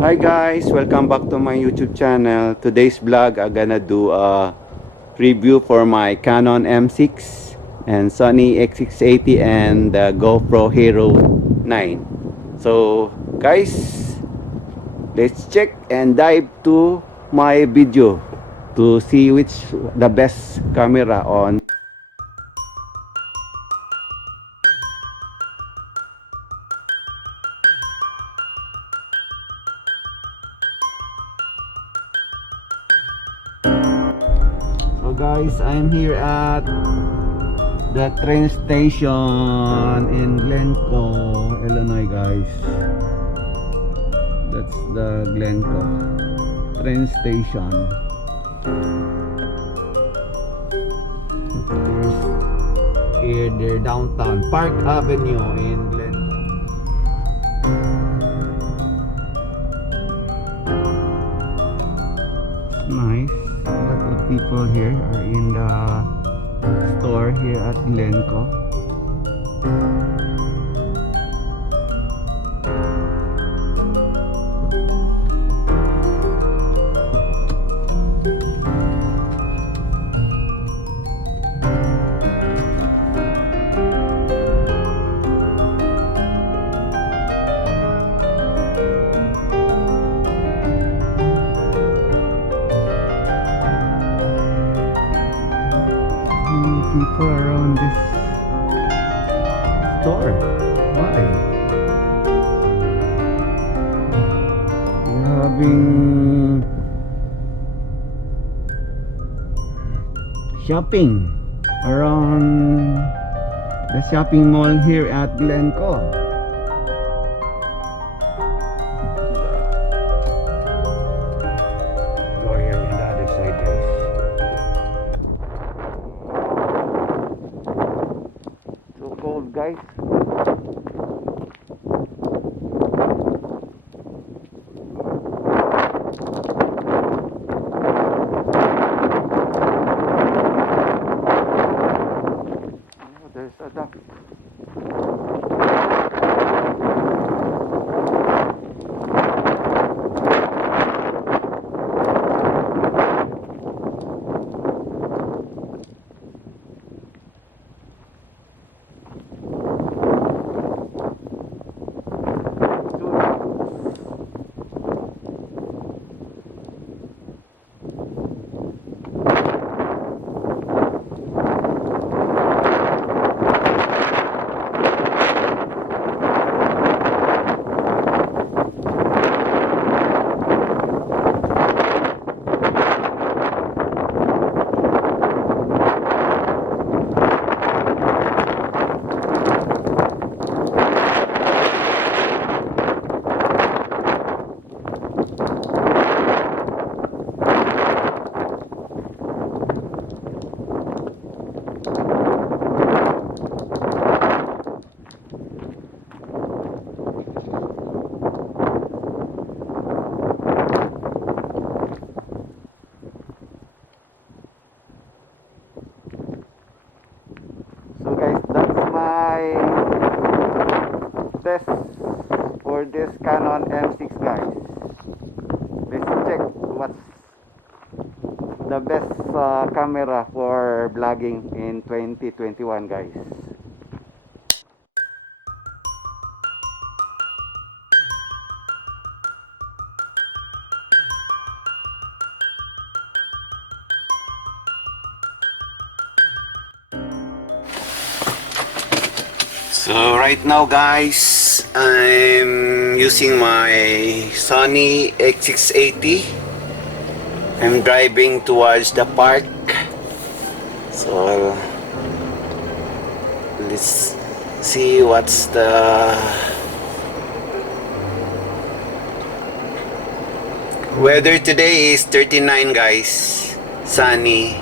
Hi guys, welcome back to my YouTube channel. Today's vlog, I'm gonna do a review for my Canon M6 and Sony X680 and the GoPro Hero 9. So guys, let's check and dive to my video to see which the best camera on. So guys, I'm here at the train station in Glencoe, Illinois guys. That's the Glencoe train station. Here's here their downtown Park Avenue in Glencoe. Nice. A lot of people here are in the store here at Glencoe. Many people around this store. Why? We're having shopping around the shopping mall here at Glencoe. Go here in the other side, guys. So cold, guys. Oh, there's a duck. So guys, that's my test for this Canon M6 guys. Let's check what's the best camera for vlogging in 2021 guys. So right now guys, I'm using my Sony X680. I'm driving towards the park. So let's see what's the weather today is 39 guys, sunny.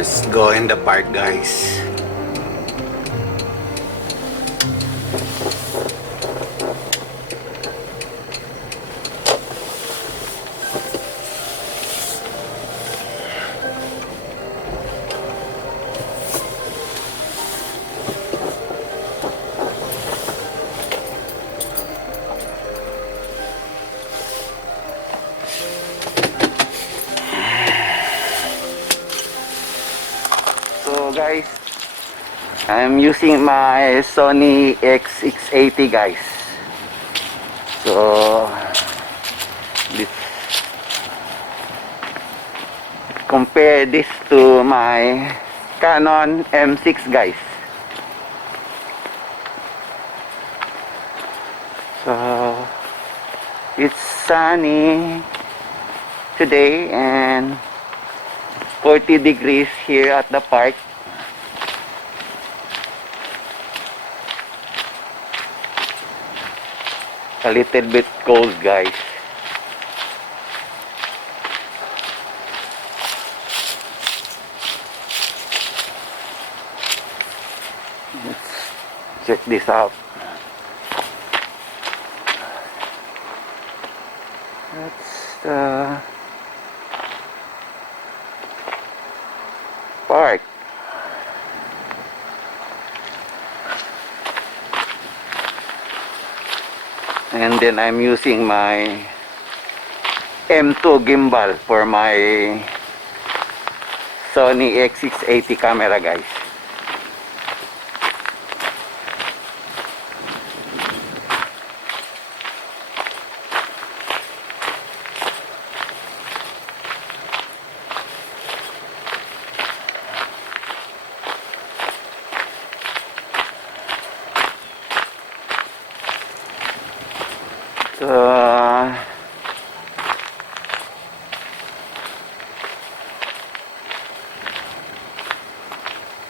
Let's go in the park, guys. So guys, I'm using my Sony X680, guys. So this, compare this to my Canon M6, guys. So it's sunny today and 40 degrees here at the park. A little bit cold, guys. Let's check this out. That's the park. And then I'm using my M2 gimbal for my Sony X680 camera, guys.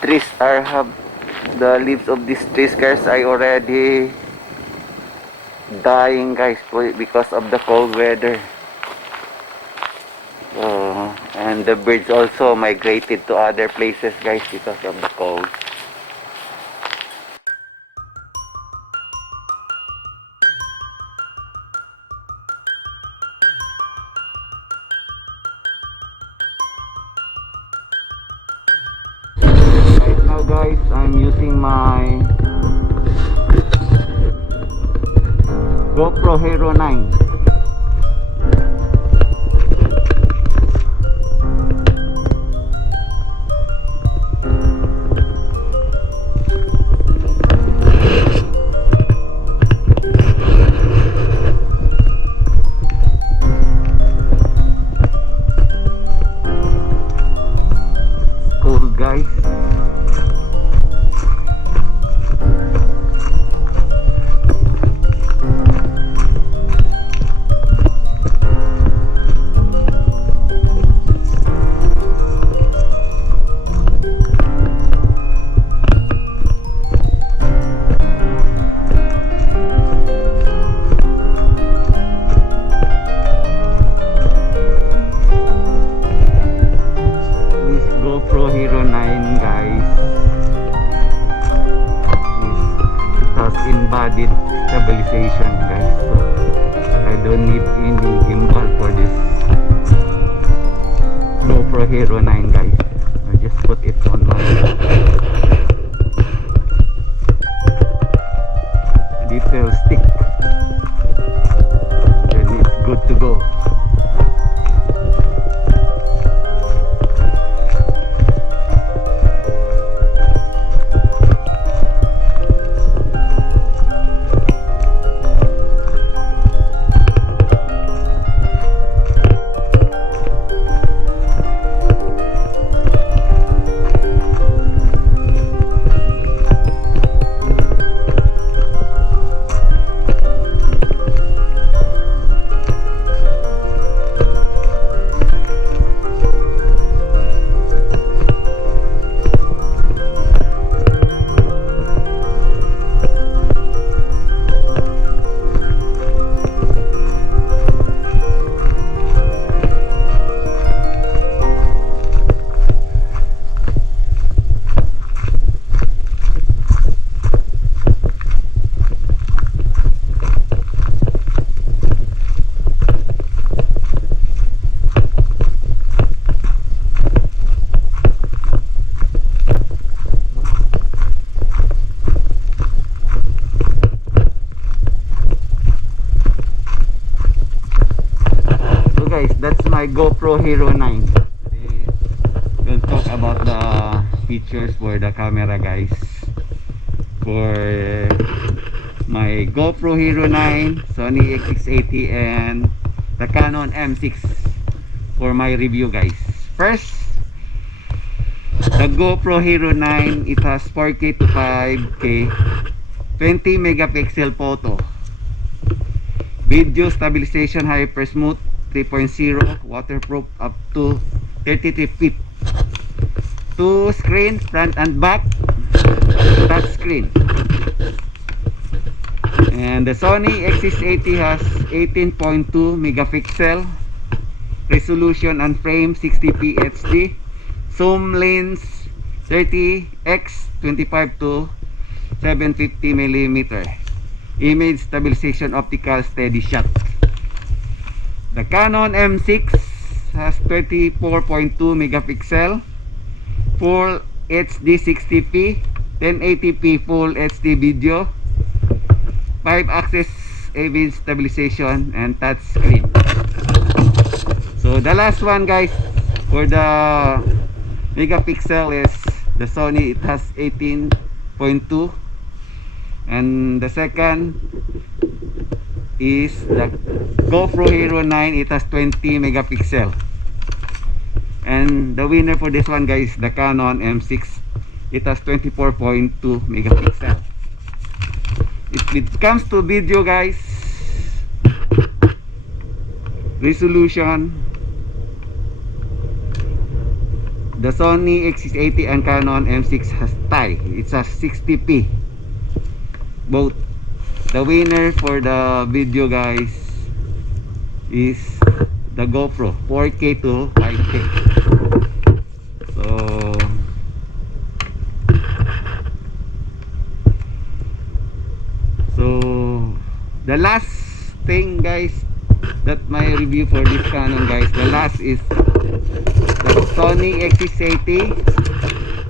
Trees have the leaves of these trees, guys, I already dying, guys, because of the cold weather. And the birds also migrated to other places, guys, because of the cold. Right now, guys, I'm using my GoPro Hero 9. Cold, guys. GoPro Hero 9, guys, it has embodied stabilization, guys, so I don't need any gimbal for this GoPro Hero 9, guys. I just put it on my little stick, then it's good to go. my GoPro Hero 9. We'll talk about the features for the camera, guys. For my GoPro Hero 9, Sony X680, and the Canon M6 for my review, guys. First, the GoPro Hero 9, it has 4K to 5K, 20 megapixel photo, video stabilization, hyper smooth 3.0, waterproof up to 33 feet, 2 screen, front and back, touch screen. And the Sony X680 has 18.2 megapixel resolution and frame 60p HD, zoom lens 30x 25 to 750 millimeter, image stabilization optical steady shot. The Canon M6 has 34.2 megapixel full HD 60p 1080p full HD video, 5-axis image stabilization and touch screen. So the last one, guys, for the megapixel is the Sony. It has 18.2, and the second is the GoPro Hero 9. It has 20 megapixel, and the winner for this one, guys, the Canon M6. It has 24.2 megapixel. If it comes to video, guys, resolution, the Sony X680 and Canon M6 has tie. It's a 60p both. The winner for the video, guys, is the GoPro 4K to 5K. So the last thing, guys, that my review for this Canon, guys, the last is the Sony X680,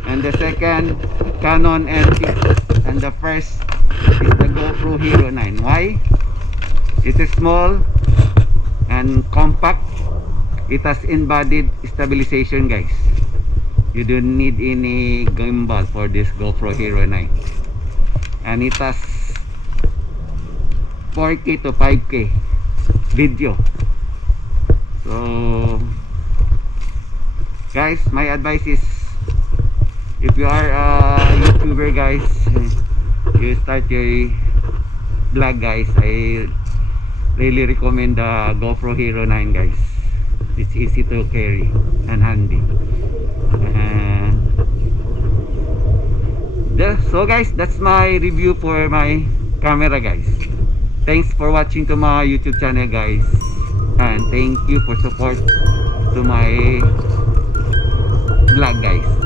and the second Canon M6, and the first is the GoPro Hero 9. Why? It is small and compact. It has embodied stabilization, guys. You don't need any gimbal for this GoPro Hero 9, and it has 4K to 5K video. So guys, my advice is, if you are a YouTuber, guys, you start your vlog, guys, I really recommend the GoPro Hero 9, guys. It's easy to carry and handy. And so guys, that's my review for my camera, guys. Thanks for watching to my YouTube channel, guys, and thank you for support to my vlog, guys.